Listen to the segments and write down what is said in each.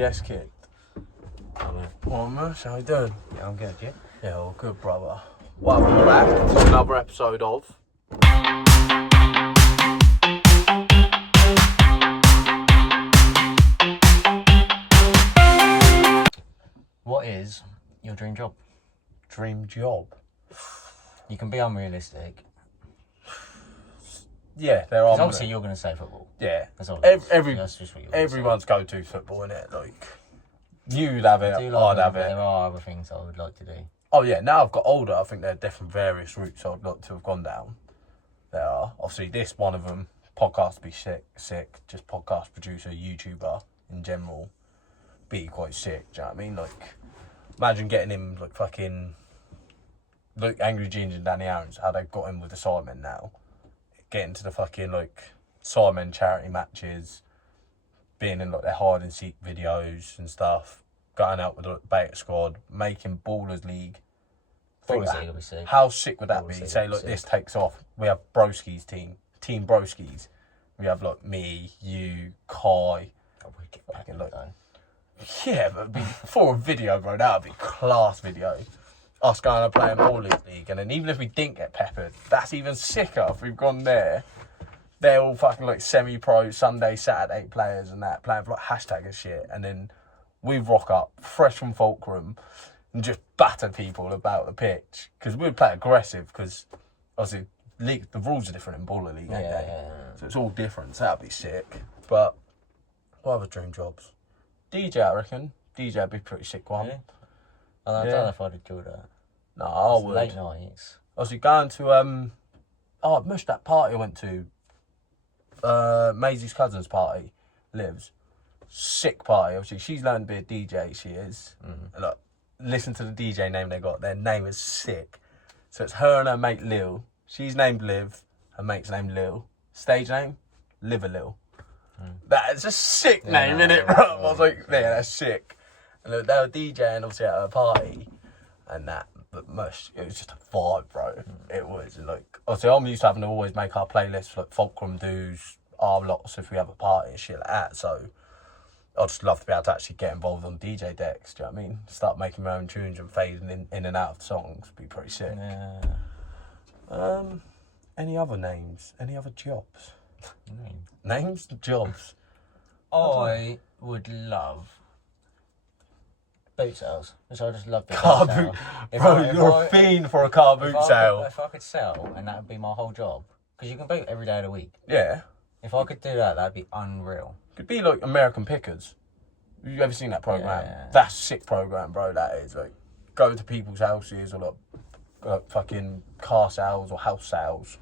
Yes, kid. What, Mush? How you doing? Yeah, I'm good, yeah? Yeah, all good, brother. Welcome back to another episode of... What is your dream job? Dream job? You can be unrealistic. Yeah, there are... Obviously, you're going to say football. Yeah. That's all. That's just what you're everyone's go-to football, innit? Like, you'd have it, I'd have it. There are other things I would like to do. Oh, yeah, now I've got older, I think there are different various routes I'd like to have gone down. There are. Obviously, this one of them, podcast would be sick. Just podcast producer, YouTuber in general, be quite sick, do you know what I mean? Like, imagine getting him, like, fucking... Like, Angry Ginger and Danny Aaron's, how they've got him with the Sidemen now. Getting to the fucking, like, Sidemen charity matches, being in, like, their hide-and-seek videos and stuff, going out with the beta squad, making Ballers League. Ballers League would be sick. How sick would that be? League Say, would be look, sick. this takes off. We have Broski's team Broski's. We have, like, me, you, Kai. Oh, we get Fucking, back like, though. yeah, but for a video, bro, that would be class video. Us going and playing Ballers League, and then even if we didn't get peppered, that's even sicker if we've gone there. They're all fucking like semi-pro, Sunday, Saturday players and that, playing for like hashtag and shit, and then we rock up, fresh from Fulcrum, and just batter people about the pitch. Because we'd play aggressive, because obviously the rules are different in Baller League, ain't they? Yeah. So it's all different, so that'd be sick. But what other dream jobs? DJ, I reckon. DJ would be a pretty sick one. Yeah. I don't know if I'd enjoy that. No, I would. Late nights. Obviously going to Mush, that party I went to, Maisie's cousin's party, Liv's. Sick party. Obviously she's learned to be a DJ, she is. Mm-hmm. Look, listen to the DJ name they got. Their name is sick. So it's her and her mate Lil. She's named Liv, her mate's named Lil. Stage name? Live a Lil. That is a sick name, innit, bro? I was like, yeah, that's sick. And look, they were DJing obviously at her party and that. But Mush, it was just a vibe, bro. It was, like... Obviously, I'm used to having to always make our playlists, like Fulcrum dues, our lots if we have a party and shit like that, so... I'd just love to be able to actually get involved on DJ decks, do you know what I mean? Start making my own tunes and fading in and out of songs, be pretty sick. Yeah. Any other names? Any other jobs? Name. Names? Jobs? I would love... boot sales, which I just love the Car boot boot... sale. Bro, you're a fiend for a car boot sale. If I could sell, and that would be my whole job, because you can boot every day of the week. Yeah. If I could do that, that'd be unreal. Could be like American Pickers. Have you ever seen that program? Yeah. That's a sick program, bro. That is like go to people's houses or like fucking car sales or house sales,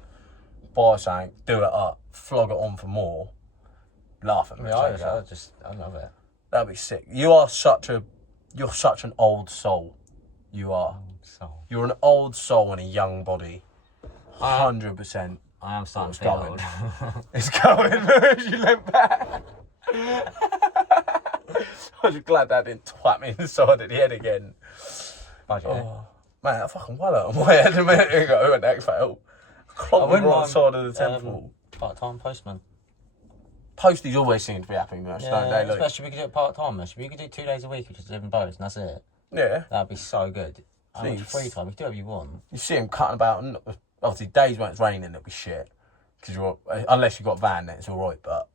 buy something, do it up, flog it on for more, laugh at me. I love it. That'd be sick. You're such an old soul. You are. You're an old soul in a young body. 100%. I am starting to going. feel old. It's going. You leant back. I was glad that didn't twat me in the side of the head again. Budget. Oh, man, that fucking wallet on my head a minute ago and that fell. Clocked me right side of the temple. Part-time postman. Posties always seem to be happy, don't they? Like, Especially we could do it part-time. We could do 2 days a week, which is living boats, and that's it. yeah. That'd be so good. And Please. free time, you can do whatever you want. You see them cutting about, and obviously days when it's raining, it'll be shit. Because unless you've got a van, then it's alright, but...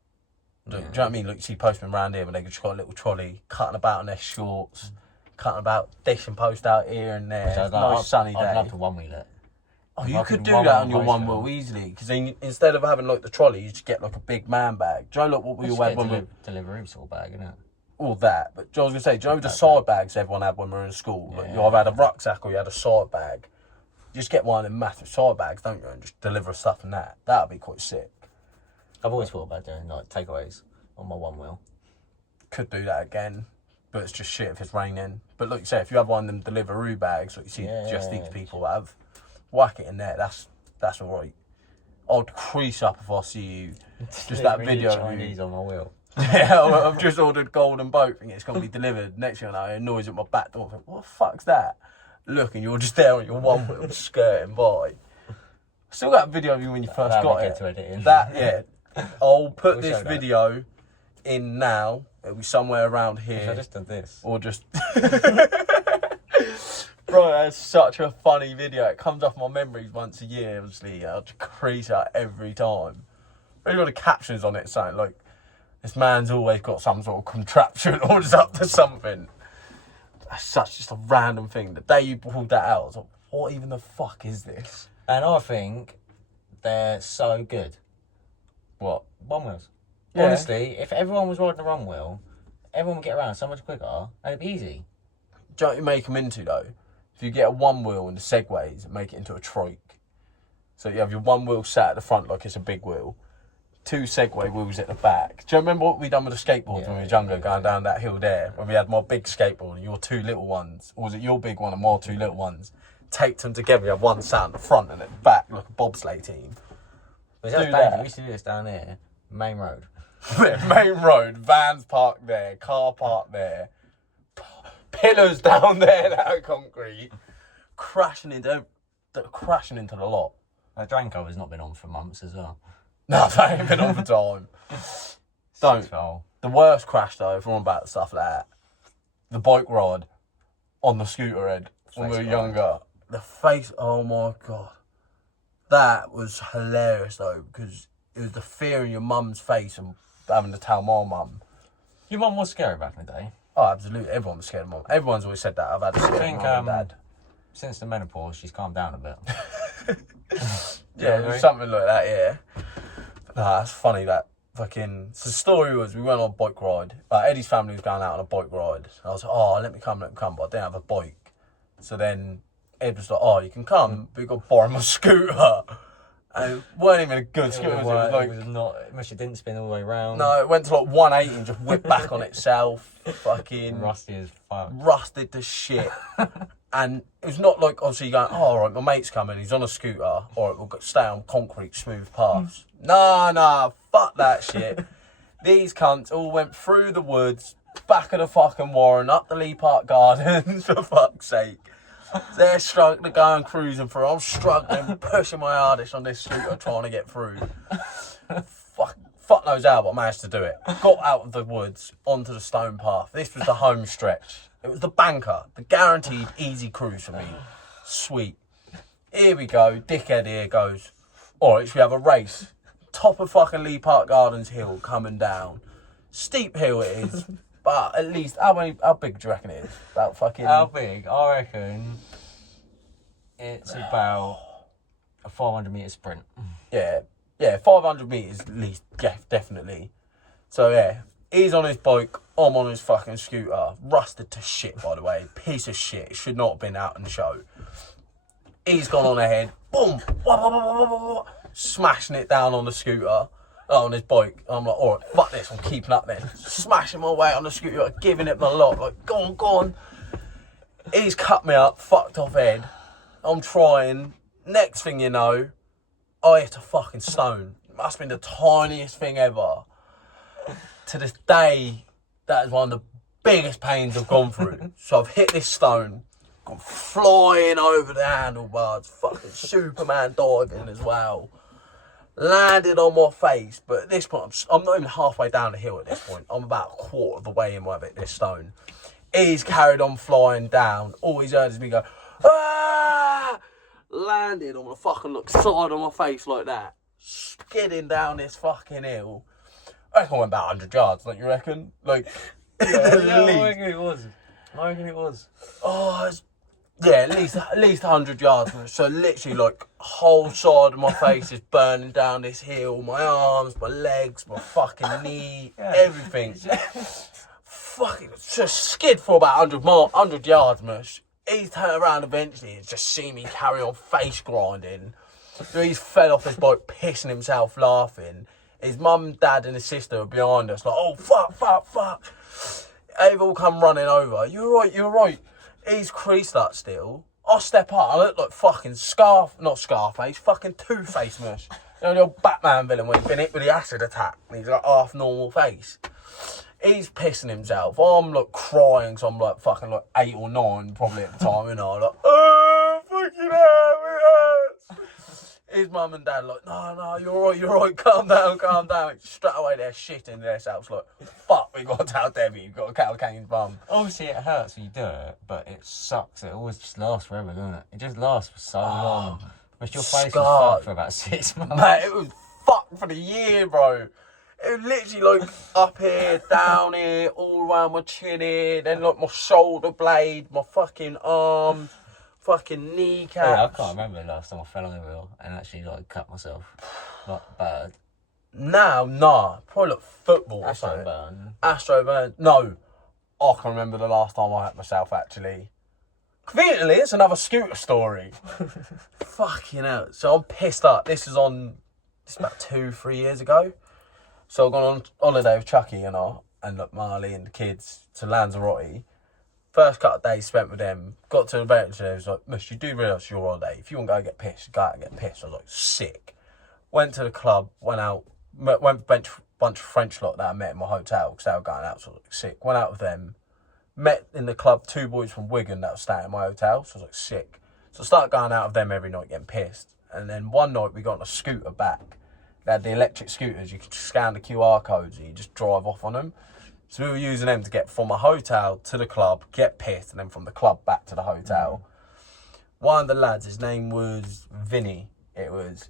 Do you know what I mean? Look, you see postmen around here, but they just got a little trolley, cutting about in their shorts, cutting about, dishing post out here and there. I'd Nice sunny day. I'd love to one-wheel it. Oh, you could do that on your one wheel easily, because then instead of having like the trolley, you just get like a big man bag. Do you know like what we all had when we... Delivery sort of bag, innit? All that, but I was going to say, do you know the side bags everyone had when we were in school? Like, you either had a rucksack or you had a side bag. You just get one of them massive side bags, don't you, and just deliver stuff in that. That'd be quite sick. I've always thought about doing like takeaways on my one wheel. Could do that again, but it's just shit if it's raining. But like you say, if you have one of them Deliveroo bags, like you see just these people have, whack it in there. That's all right. I'd crease up if I see you. Just that video of you. Chinese on my wheel. Yeah, I've just ordered golden boat and it's going to be delivered. Next thing I know, a noise at my back door. I think, what the fuck's that? Look, and you're just there on your one wheel skirting by. Still got a video of you when you first got it. To editing. That, yeah. I'll put this video in now. It'll be somewhere around So I here. just did this. Or just... Bro, that's such a funny video. It comes off my memories once a year, obviously. I'll just crease out every time. Maybe got the captions on it saying, like, this man's always got some sort of contraption or is up to something. That's such just a random thing. The day you pulled that out, I was like, what even the fuck is this? And I think they're so good. What? One wheels. Yeah. Honestly, if everyone was riding a one wheel, everyone would get around so much quicker and it'd be easy. Do you know what you make them into, though? If you get a one wheel and the segways, make it into a trike. So you have your one wheel sat at the front like it's a big wheel. 2 Segway wheels at the back. Do you remember what we done with the skateboards when we were younger, going down that hill there, when we had my big skateboard and your 2 little ones? Or was it your big one and my 2 little ones? Taped them together, you have one sat at the front and at the back like a bobsleigh team. But Do that's that. bad. We used to do this down here, main road. Main road, vans parked there, car parked there, pillars down there that are concrete, crashing into the lot. The drain cover's not been on for months as well. No, that ain't been on for time. Don't. 6-hole. The worst crash though, if we're on about stuff like that, the bike ride on the scooter head when we were Face younger. The face, oh my God. That was hilarious though, because it was the fear in your mum's face and having to tell my mum. Your mum was scary back in the day. Oh, absolutely. Everyone was scared of mum. Everyone's always said that. I've had a scary think, mum and dad. Since the menopause, she's calmed down a bit. Yeah, it was something like that, yeah. Nah, that's funny that fucking... So the story was, we went on a bike ride. Eddie's family was going out on a bike ride. I was like, oh, let me come, but I didn't have a bike. So then Ed was like, oh, you can come, but you got to borrow my scooter. And it weren't even a good scooter, was it? It was like... It was not... It didn't spin all the way round. No, it went to like 180 and just whipped back on itself. Fucking... Rusty as fuck. Rusted to shit. And it was not like, obviously, going, oh, all right, my mate's coming, he's on a scooter. All right, we'll stay on concrete, smooth paths. Nah, fuck that shit. These cunts all went through the woods, back of the fucking Warren, up the Lee Park Gardens, for fuck's sake. They're struggling, going cruising through. I'm struggling, pushing my hardest on this scooter, trying to get through. Fuck knows how, but I managed to do it. Got out of the woods, onto the stone path. This was the home stretch. It was the banker, the guaranteed easy cruise for me. Sweet. Here we go, dickhead here goes, all right, should we have a race? Top of fucking Lee Park Gardens hill coming down. Steep hill it is, but at least, how big do you reckon it is? About fucking... How big? I reckon it's about a 400 metre sprint. Yeah, 500 metres at least, yeah, definitely. So yeah, he's on his bike, I'm on his fucking scooter. Rusted to shit, by the way. Piece of shit. It should not have been out in the show. He's gone on ahead. Boom! Wah, wah, wah, wah, wah, wah, smashing it down on the scooter. On his bike. I'm like, alright, fuck this. I'm keeping up then. Smashing my way on the scooter, giving it my lot. Like, go on. He's cut me up, fucked off head. I'm trying. Next thing you know, I hit a fucking stone. It must have been the tiniest thing ever. To this day, that is one of the biggest pains I've gone through. So I've hit this stone, gone flying over the handlebars, fucking Superman diving as well. Landed on my face, but at this point, I'm not even halfway down the hill at this point. I'm about a quarter of the way in with it, this stone. He's carried on flying down. All he's heard is me go, ah! Landed on the fucking side of my face like that. Skidding down this fucking hill. I reckon I went about 100 yards, don't you reckon? Like, Yeah, I reckon it was. Oh, yeah, at least 100 yards. So literally, like, whole side of my face is burning down this hill. My arms, my legs, my fucking knee, everything. Fucking just skid for about 100 yards, mush. He's turned around eventually and just seen me carry on face grinding. So he's fell off his bike, pissing himself, laughing. His mum, dad and his sister are behind us, like, oh, fuck. They've all come running over. You're right. He's creased up still. I step up, I look like fucking not Scarface, fucking Two-Face mush. You know the old Batman villain when he's been hit with the acid attack and he's like half normal face. He's pissing himself. I'm like crying, so I'm like fucking like 8 or 9 probably at the time, you know, like, oh, fucking hell, it hurts. His mum and dad like, no, you're all right, calm down. Straight away they're shitting themselves like, fuck, we got to tell Debbie, we've got to tell Cain's mum. Obviously it hurts when you do it, but it sucks. It always just lasts forever, doesn't it? It just lasts for so long. But your face was fucked for about 6 months. Mate, it was fucked for the year, bro. It was literally like up here, down here, all around my chin here, then like my shoulder blade, my fucking arms, fucking kneecaps. Yeah, I can't remember the last time I fell on the wheel and actually like cut myself. Not bad. Now, nah, probably like football or Astro something. burn. Astro burn. No, I can remember the last time I hurt myself actually. Conveniently, it's another scooter story. Fucking hell. So I'm pissed up. This is about 2-3 years ago. So I've gone on holiday with Chucky and look, Marley and the kids to Lanzarote. First couple of days spent with them. Got to the bench and it was like, Miss, you do realise it's your holiday. If you want to go get pissed, go out and get pissed. I was like, sick. Went to the club, went out, went with a bunch of French lot that I met in my hotel because they were going out, so I was like, sick. Went out with them. Met in the club 2 boys from Wigan that were staying at my hotel, so I was like, sick. So I started going out with them every night, getting pissed. And then one night we got on a scooter back. They had the electric scooters, you could scan the QR codes and you just drive off on them. So we were using them to get from a hotel to the club, get pissed, and then from the club back to the hotel. One of the lads, his name was Vinny. It was,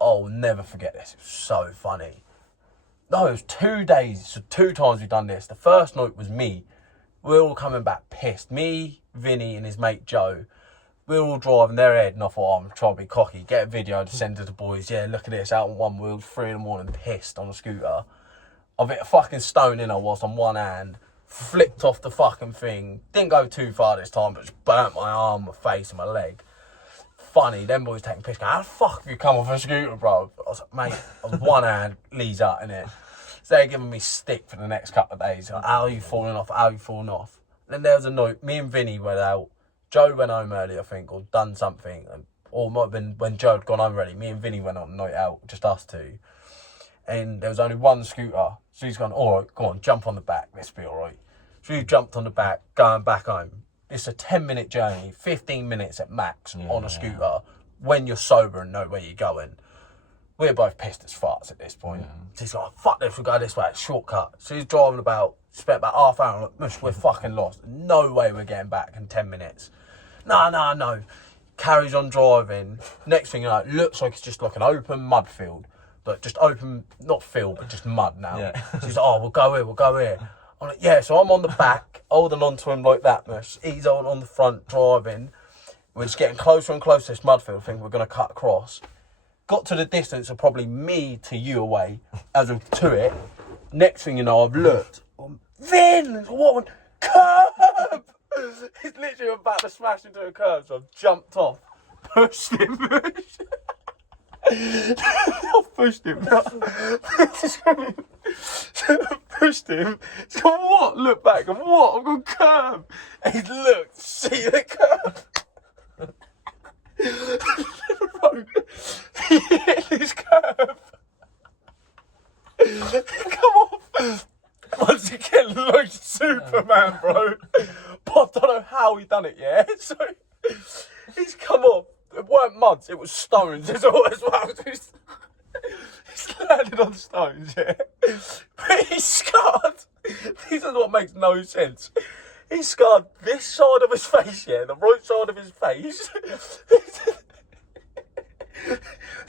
I'll never forget this, it was so funny. No, it was 2 days, so 2 times we've done this. The first night was me. We were all coming back pissed. Me, Vinny and his mate Joe, we were all driving their head and I thought, I'm trying to be cocky. Get a video to send to the boys. Yeah, look at this, out on one wheel, 3 in the morning, pissed on a scooter. I've hit a fucking stone in I was on one hand, flipped off the fucking thing. Didn't go too far this time, but just burnt my arm, my face and my leg. Funny, them boys taking piss, going, how the fuck have you come off a scooter, bro? I was like, mate, I was one hand, Lee's out, innit? So they're giving me stick for the next couple of days. Like, how are you falling off? Then there was a night, me and Vinny went out. Joe went home early, I think, or done something. Or it might have been when Joe had gone home early. Me and Vinny went on a night out, just us two. And there was only one scooter. So he's gone, all right, go on, jump on the back. This will be all right. So we jumped on the back, going back home. It's a 10-minute journey, 15 minutes at max on a scooter when you're sober and know where you're going. We're both pissed as farts at this point. So he's like, fuck this, we'll go this way, it's a shortcut. So he's driving spent about half an hour, like, Mush, we're fucking lost. No way we're getting back in 10 minutes. No. Carries on driving. Next thing you know, it looks like it's just like an open mud field. But just open, not field, but just mud now. Yeah. So he's like, oh, we'll go here. I'm like, yeah, so I'm on the back, holding on to him like that, Mush. He's on the front, driving. We're just getting closer and closer to this mud field, thinking we're going to cut across. Got to the distance of probably me to you away, as of to it. Next thing you know, I've looked. Vin! What one? Curb! He's literally about to smash into a curb, so I've jumped off. Pushed him. I've pushed him. Pushed him. He's gone, what? Look back. And what? I've gone curb. And he's looked. See the curb. He hit this curve. Come on. Once again, like Superman, bro. But I don't know how he done it, yeah? So he's come off. It weren't muds, it was stones as well. He's landed on stones, yeah? But he's scarred. This is what makes no sense. He scarred this side of his face, yeah? The right side of his face.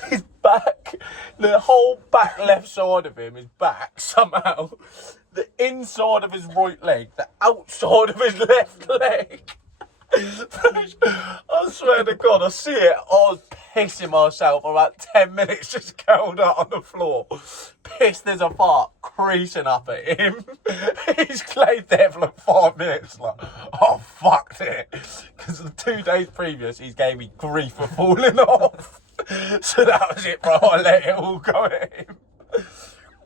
His back, the whole back left side of him is back somehow. The inside of his right leg, the outside of his left leg. I swear to God, I see it. I was pissing myself for about 10 minutes, just curled up on the floor. Pissed as a fart, creasing up at him. He's laid there for like 5 minutes, like, oh, fucked it. Because the 2 days previous, he's gave me grief for falling off. So that was it, bro. I let it all go at him.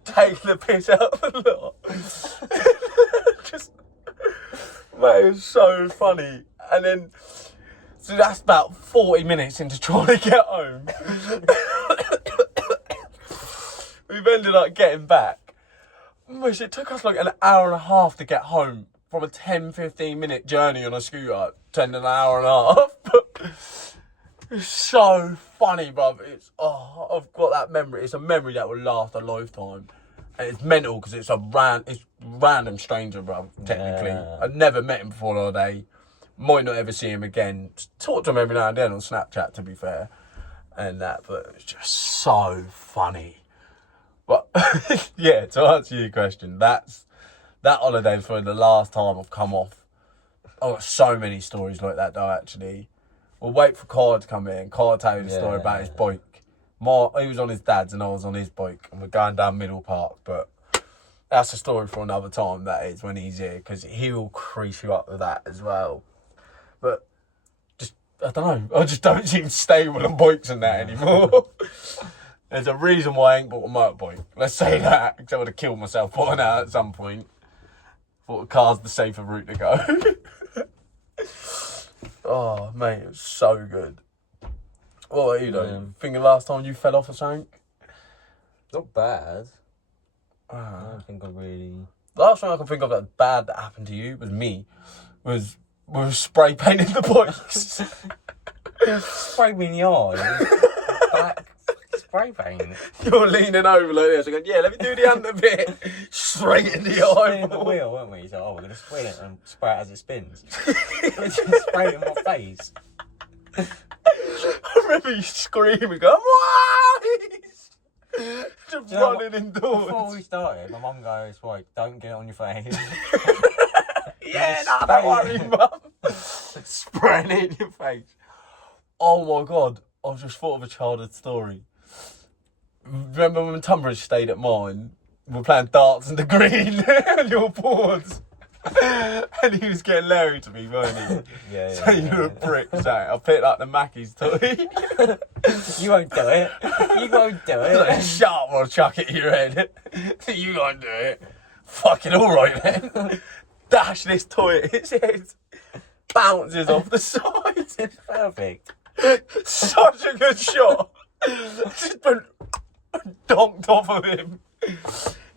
Taking the piss out of the lot. Just, mate, it was so funny. And then, so that's about 40 minutes into trying to get home. We've ended up getting back. It took us like an hour and a half to get home from a 10-15 minute journey on a scooter, 10 an hour and a half. But it was so funny, bruv. I've got that memory. It's a memory that will last a lifetime. And it's mental because it's random stranger, bruv, technically. Yeah. I've never met him before the other day. Might not ever see him again. Just talk to him every now and then on Snapchat, to be fair. And that, but it's just so funny. But, yeah, to answer your question, that holiday's probably the last time I've come off. I've got so many stories like that, though, actually. We'll wait for Carl to come in. Carl tell you the story about his bike. He was on his dad's and I was on his bike. And we're going down Middle Park. But that's a story for another time, that is, when he's here. Because he will crease you up with that as well. But, I don't know. I just don't seem stable on bikes and that anymore. There's a reason why I ain't bought a motorbike. Let's say that. Because I would have killed myself buying out at some point. Thought a car's the safer route to go. Oh, mate, it was so good. What about you, though? Think the last time you fell off a something? Not bad. I don't think I really... The last thing I can think of that bad that happened to you was spray painting the bikes. Spray me in the eye. Black spray paint. You're leaning over like this. I go, yeah, let me do the under bit. Straight in the eye. Spinning the wheel, weren't we? So, we're going to spin it and spray it as it spins. We just spray it in my face. I remember you screaming, going, why? Just running indoors. Before we started, my mum goes, right, don't get it on your face. Yeah, no, don't worry, mum. Spraying it in your face. Oh my God, I've just thought of a childhood story. Remember when Tunbridge stayed at mine? We were playing darts in the green on your boards. And he was getting Larry to me, weren't he? Yeah. So you were a prick, so I picked up the Mackey's toy. You won't do it. You won't do it. Like, shut up or I'll chuck it at your head. You won't do it. Fucking alright then. Dash this toy at his head. Bounces off the side. It's perfect. Such a good shot. Just been donked off of him.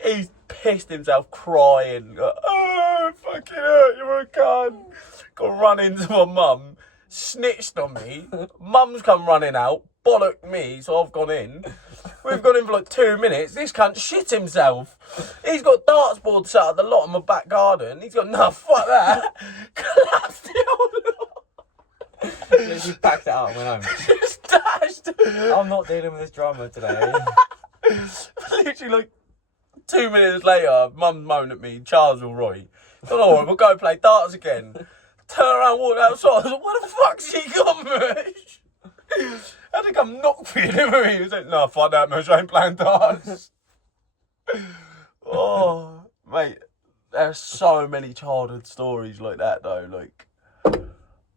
He's pissed himself, crying. Like, oh, fucking hurt, you're a cunt. Got run into my mum, snitched on me. Mum's come running out, bollocked me, so I've gone in. We've gone in for like 2 minutes. This cunt shit himself. He's got darts boards set at the lot in my back garden. He's got, no, fuck that. Collapsed the whole lot. You packed it up and went home. Just dashed. I'm not dealing with this drama today. Literally, like, 2 minutes later, Mum moaned at me, Charles all right. Don't worry, we'll go play darts again. Turn around, walk outside. I was like, what the fuck's he got, mate? I think I'm not feeling with me. He was like, no, fuck that, mate, I ain't playing darts. Oh, mate, there's so many childhood stories like that, though. Like,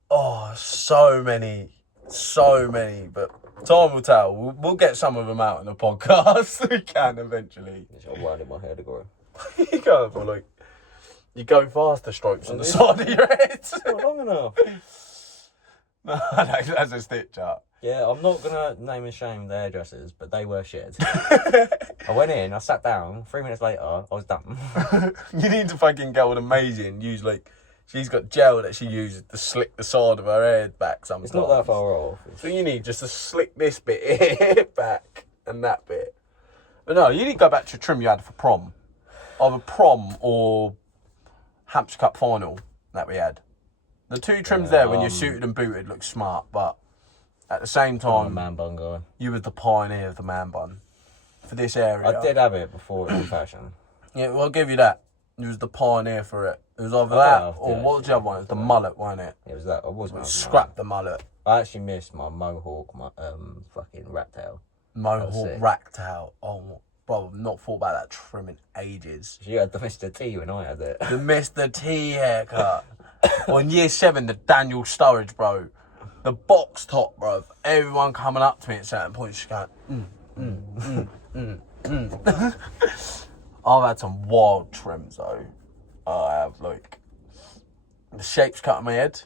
oh, so many. But time will tell. We'll get some of them out in the podcast. We can eventually. It's got one in my head, Agora. You go for like, you go faster strokes on the side of your head. It's not long enough. No, that's a stitch up. Yeah, I'm not going to name and shame the hairdressers, but they were shit. I went in, I sat down, 3 minutes later, I was done. You need to fucking go with amazing. Use like, she's got gel that she uses to slick the side of her hair back sometimes. It's not that far off. So you need just to slick this bit here back and that bit. But no, you need to go back to a trim you had for prom. Either prom or Hampshire Cup final that we had. The two trims there when you're suited and booted look smart, but at the same time, man bun guy. You were the pioneer of the man bun for this area. I did have it before it was fashion. Yeah, well, I'll give you that. You was the pioneer for it. It was either I that or what was the other one? It was the mullet, wasn't it? It was that. I was Scrap the mullet. I actually missed my mohawk, my fucking rat tail. Mohawk rack tail. Oh, bro, I've not thought about that trim in ages. You had the Mr. T when I had it. The Mr. T haircut. Well, in year 7, the Daniel Sturridge, bro. The box top, bro. Everyone coming up to me at certain points just going, I've had some wild trims, though. I have, like, the shapes cut on my head.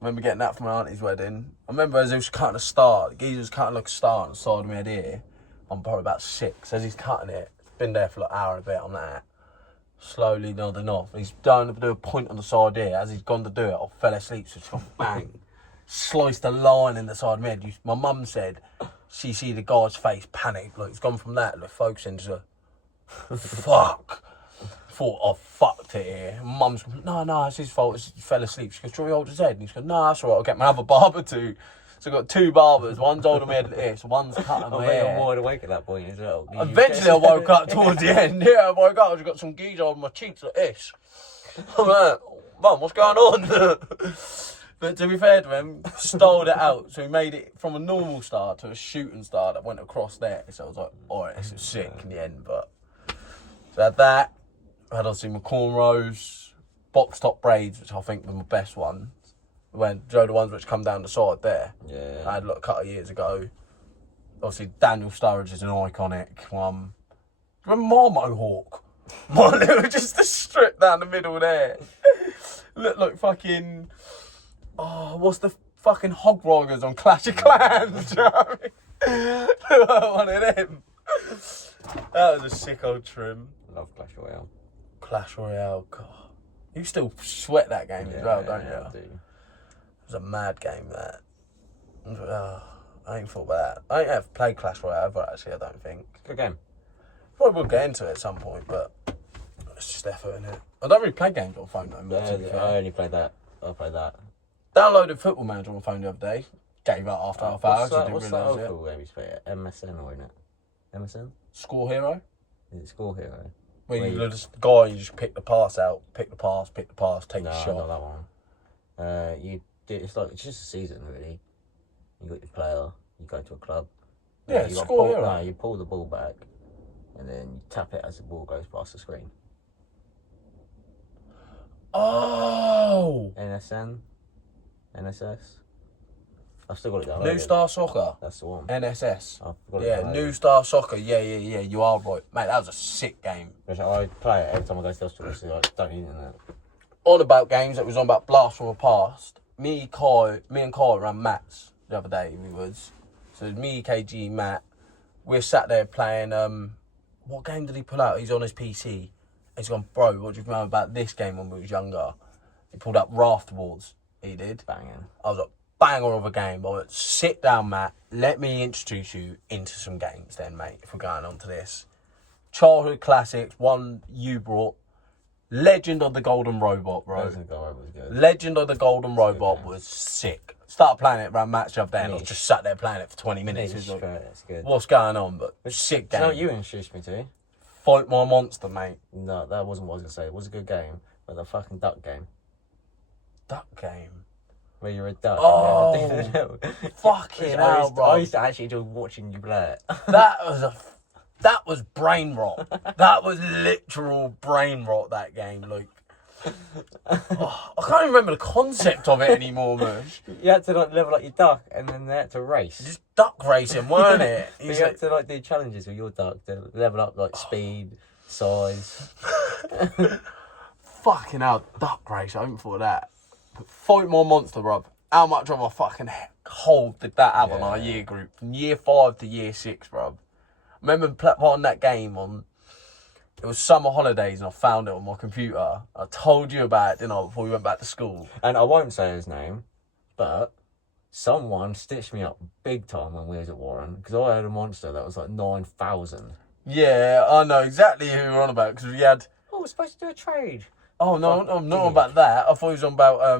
I remember getting that from my auntie's wedding. I remember as he was cutting a star, the geezer was cutting like a star on the side of my head here. I'm probably about 6. As he's cutting it, it's been there for like an hour and a bit on that. Slowly nodding off. He's going to do a point on the side here. As he's gone to do it, I fell asleep, so it's gone bang. sliced a line in the side of my head. My mum said she see the guy's face panic. Like, it's gone from that, like, focusing to fuck. Thought, I fucked it here. Mum's going, no, it's his fault. He fell asleep. She goes, do you want me to hold his head? And he's going, no, that's all right. I'll get my other barber too. So I've got 2 barbers. One's holding my head like this. One's cutting my hair. I'm wide awake at that point as well. Eventually, I woke up towards the end. Yeah, I woke up. I've got some geezer on my cheeks like this. I'm like, Mum, what's going on? But to be fair to him, styled it out. So he made it from a normal star to a shooting star that went across there. So I was like, alright, this is sick in the end. But so I had that. I had obviously my cornrows, box top braids, which I think were my best ones. When the ones which come down the side there. Yeah. I had a couple of years ago. Obviously, Daniel Sturridge is an iconic one. Remember my mohawk? My little, just the strip down the middle there. Looked like fucking. Oh, what's the fucking hog roggers on Clash of Clans? Do you know what I mean? Looked like one of them. That was a sick old trim. Love Clash Royale. Clash Royale, God. You still sweat that game as well, don't you? I do. It was a mad game, that. I ain't thought about that. I ain't ever played Clash Royale ever, actually, I don't think. Good game. Probably will get into it at some point, but it's just effort, innit? I don't really play games on phone, though. I only played that. I played that. Downloaded Football Manager on phone the other day. Gave up after half hour, so I didn't What's that realise old it. cool game you play it? MSN or isn't it? MSN? Score Hero? Is it Score Hero? Where you just guy, you just pick the pass out, pick the pass, take the No, shot. not that one. It's just a season, really. You got your player, you go to a club. Yeah, you Score Hero. No, you pull the ball back, and then you tap it as the ball goes past the screen. Oh! NSN? NSS? I've still got it down. New Star Soccer. That's the one. NSS. I've got it Yeah, downloaded. New Star Soccer. Yeah, you are right. Mate, that was a sick game. I play it every time I go to the hospital, so I don't need internet. On about games that was on about Blast from the Past, me and Kai ran Matt's the other day, So me, KG, Matt, we're sat there playing, what game did he pull out? He's on his PC. He's gone, bro, what do you remember about this game when we was younger? He pulled up Raft Wars, he did. Banging. I was like, banger of a game. I went, sit down, Matt, let me introduce you into some games then, mate, if we're going on to this. Childhood classics, one you brought. Legend of the Golden Robot, bro. Legend of the Golden Robot was good. Legend of the Golden Robot was sick. Started playing it around match the other day and I just sat there playing it for 20 minutes. It was like, It's good. what's going on? But sick Do game. you know what you introduced me to? Fight My Monster, mate. No, that wasn't what I was going to say. It was a good game, but the fucking duck game. Duck game. Where you're a duck. Oh, and you have to do the fucking hell, bro. I used to actually enjoy watching you play it. That was brain rot. That was literal brain rot, that game. Like, I can't even remember the concept of it anymore, man. You had to level up your duck, and then they had to race. Just duck racing, weren't it? But you had to do challenges with your duck to level up speed, size. Fucking hell, duck race. I haven't thought of that. But Fight My Monster, bruv. How much of a fucking hold did that have on our year group? From year 5 to year 6, bruv. I remember playing that game it was summer holidays and I found it on my computer. I told you about it, didn't I, before we went back to school. And I won't say his name, but someone stitched me up big time when we was at Warren, because I had a monster that was like 9,000. Yeah, I know exactly who we're on about, because we had... Oh, we're supposed to do a trade. Oh, no, I'm not on about that. I thought he was on about, I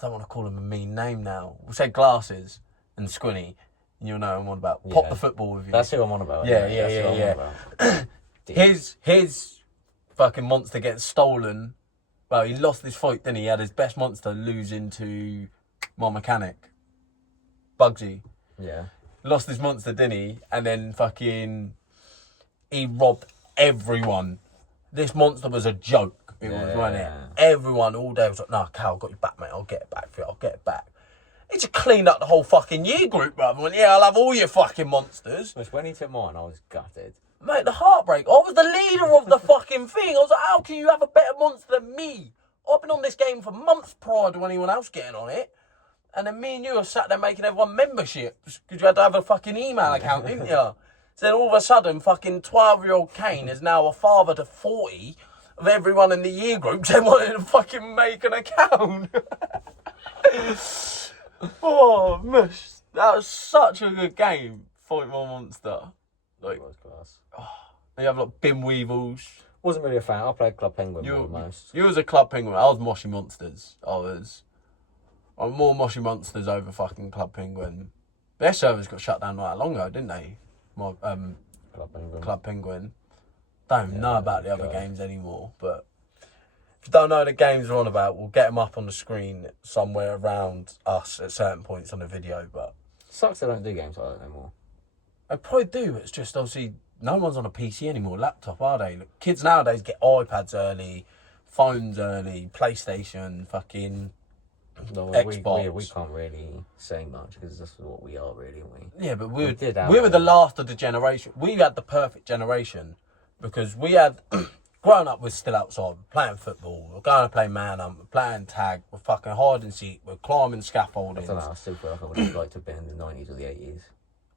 don't want to call him a mean name now. We'll say Glasses and Squinny. And you'll know I'm on about. Pop the football with you. That's who I'm on about. Yeah. His fucking monster gets stolen. Well, he lost this fight, didn't he? He had his best monster losing to my mechanic, Bugsy. Yeah. Lost his monster, didn't he? And then fucking... he robbed everyone. This monster was a joke. It was, wasn't it? Everyone all day was like, nah, Cal, I've got your back, mate. I'll get it back for you. I'll get it back. He just cleaned up the whole fucking year group, brother. Went, yeah, I'll have all your fucking monsters. Which when he took mine, I was gutted. Mate, the heartbreak. I was the leader of the fucking thing. I was like, how can you have a better monster than me? I've been on this game for months prior to anyone else getting on it. And then me and you are sat there making everyone memberships because you had to have a fucking email account, didn't you? So then all of a sudden, fucking 12-year-old Cain is now a father to 40 of everyone in the year group. They wanted to fucking make an account. Oh, mush. That was such a good game. Fight My Monster. Like, It was class. you have like Bim Weevils. Wasn't really a fan. I played Club Penguin more than most. You was a Club Penguin. I was Moshi Monsters. I'm more Moshi Monsters over fucking Club Penguin. Their servers got shut down not that long ago, didn't they? Club Penguin. Club Penguin. Don't even know about the other games anymore, but if you don't know the games we're on about, we'll get them up on the screen somewhere around us at certain points on the video, but... Sucks they don't do games like that anymore. They probably do, it's just obviously no one's on a PC anymore, laptop, are they? Look, kids nowadays get iPads early, phones early, PlayStation, fucking Xbox. We can't really say much because that's what we are, really, aren't we? Yeah, but we were the last of the generation. We had the perfect generation because we had... Growing up, we're still outside, we're playing football, we're going to play man-hunt, we're playing tag, we're fucking hide and seek, we're climbing scaffolding. I don't know, I still feel like I would have liked to have been in the 90s or the 80s.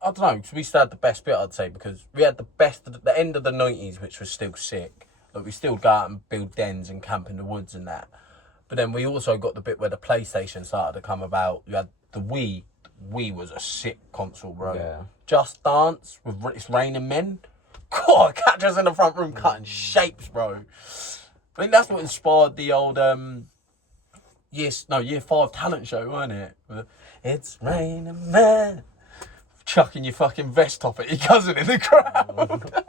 I don't know, because we still had the best bit, I'd say, because we had the best at the end of the 90s, which was still sick. Like, we still go out and build dens and camp in the woods and that. But then we also got the bit where the PlayStation started to come about. You had the Wii. Wii was a sick console, bro. Yeah. Just Dance with It's Raining Men. God, catch us in the front room cutting shapes, bro. I think that's what inspired the old year 5 talent show, wasn't it? It's raining men. Chucking your fucking vest top at your cousin in the crowd.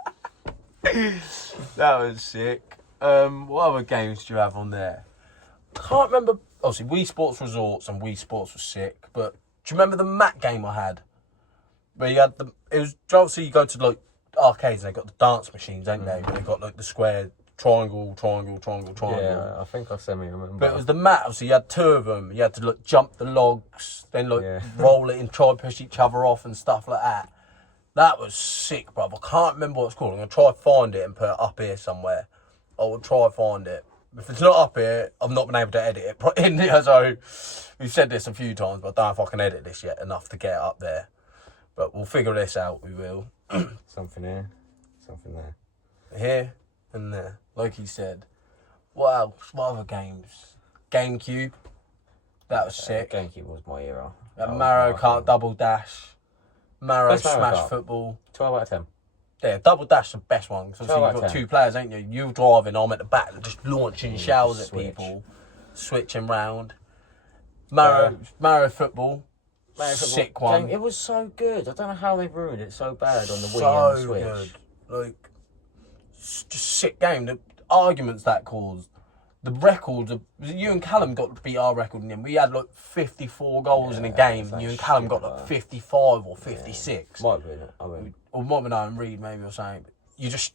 That was sick. What other games do you have on there? Can't remember. Obviously, Wii Sports Resorts and Wii Sports was sick. But do you remember the mat game I had? Where you had it was obviously you go to like arcades. They got the dance machines, ain't they? They got like the square triangle. Yeah, I think I semi-remember. But it was the mat, obviously you had 2 of them. You had to like jump the logs, then like roll it and try and push each other off and stuff like that. That was sick, bruv. I can't remember what it's called. I'm going to try to find it and put it up here somewhere. I will try to find it. If it's not up here, I've not been able to edit it in here. So we've said this a few times, but I don't know if I can edit this yet enough to get it up there. But we'll figure this out, we will. Something here, something there. Here and there, like he said. What else? What other games? GameCube. That was sick. GameCube was my era. Mario Kart Double Dash. Mario Best Mario Smash Kart. Football. 12 out of 10. Yeah, Double Dash is the best one. Because obviously 12 out you've of got 10. 2 players, ain't you? You driving, I'm at the back, just launching shells at switch. people. Switching round. Mario Football. Mario Football. Sick one. It was so good. I don't know how they ruined it so bad on the Wii and the So Switch. good. Like, it's just sick game. The arguments that caused. The records, you and Callum got to beat our record in him. We had like 54 goals in a game. You and Callum got like 55 or 56. Might have been. Or might be known Reed maybe or something. You just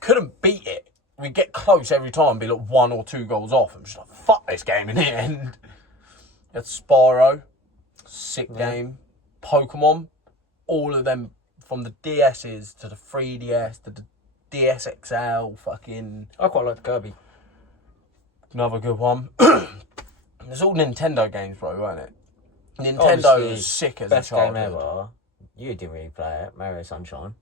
couldn't beat it. We get close every time, be like 1 or 2 goals off. I'm just like, fuck this game in the end. It's Spyro, sick game. Pokemon, all of them from the DS's to the 3DS to the DS XL, fucking... I quite liked Kirby. Another good one. It's all Nintendo games, bro, weren't it? Nintendo was sick as a Best child. game ever. You didn't really play it. Mario Sunshine.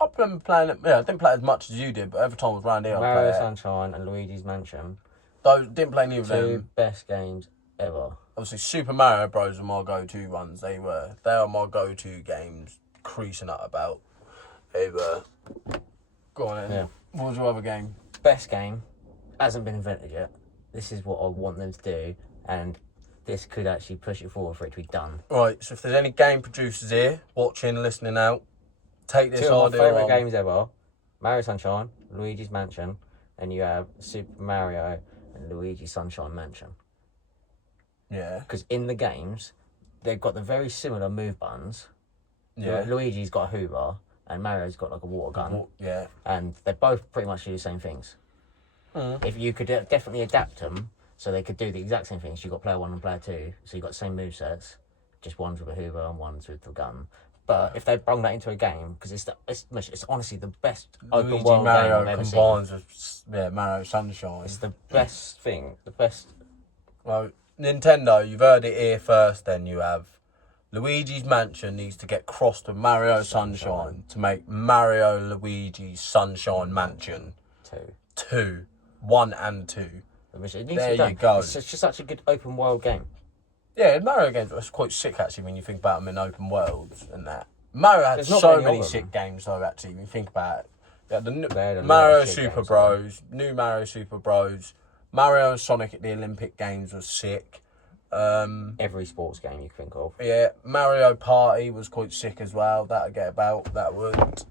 I remember playing it. Yeah, I didn't play it as much as you did, but every time I was around here, I'd play Mario it. Sunshine and Luigi's Mansion. Though didn't play neither of 2 them. best games ever. Obviously, Super Mario Bros were my go-to ones. They are my go-to games. Creasing up about. They were. Go on then. Yeah. What was your other game? Best game. Hasn't been invented yet. This is what I want them to do, and this could actually push it forward for it to be done. Right, so if there's any game producers here, watching, listening out, take this 2 of my idea favourite on. games ever. Mario Sunshine, Luigi's Mansion, and you have Super Mario and Luigi's Sunshine Mansion. Yeah. Because in the games, they've got the very similar move buttons. Yeah. Luigi's got a hoover, and Mario's got like a water gun. Yeah. And they both pretty much do the same things. If you could definitely adapt them so they could do the exact same things. You've got player 1 and player 2, so you've got the same movesets, just one's with a hoover and one's with the gun. But if they brought that into a game, because it's honestly the best open Luigi world Mario game I've ever seen. combines with Mario Sunshine. It's the best thing, the best. Well, Nintendo, you've heard it here first. Then you have Luigi's Mansion needs to get crossed with Mario Sunshine to make Mario Luigi's Sunshine Mansion 2, 1 and 2. Which it needs There to be done. you go. It's just such a good open world game. Yeah, Mario games was quite sick actually when you think about them in open worlds and that. Mario had There's not so many many of them. sick games though actually when you think about it. Yeah, They had a lot Mario of shit Super games, Bros, new Mario Super Bros, Mario and Sonic at the Olympic Games was sick. Every sports game you can think of. Yeah, Mario Party was quite sick as well. That'd get about, that would.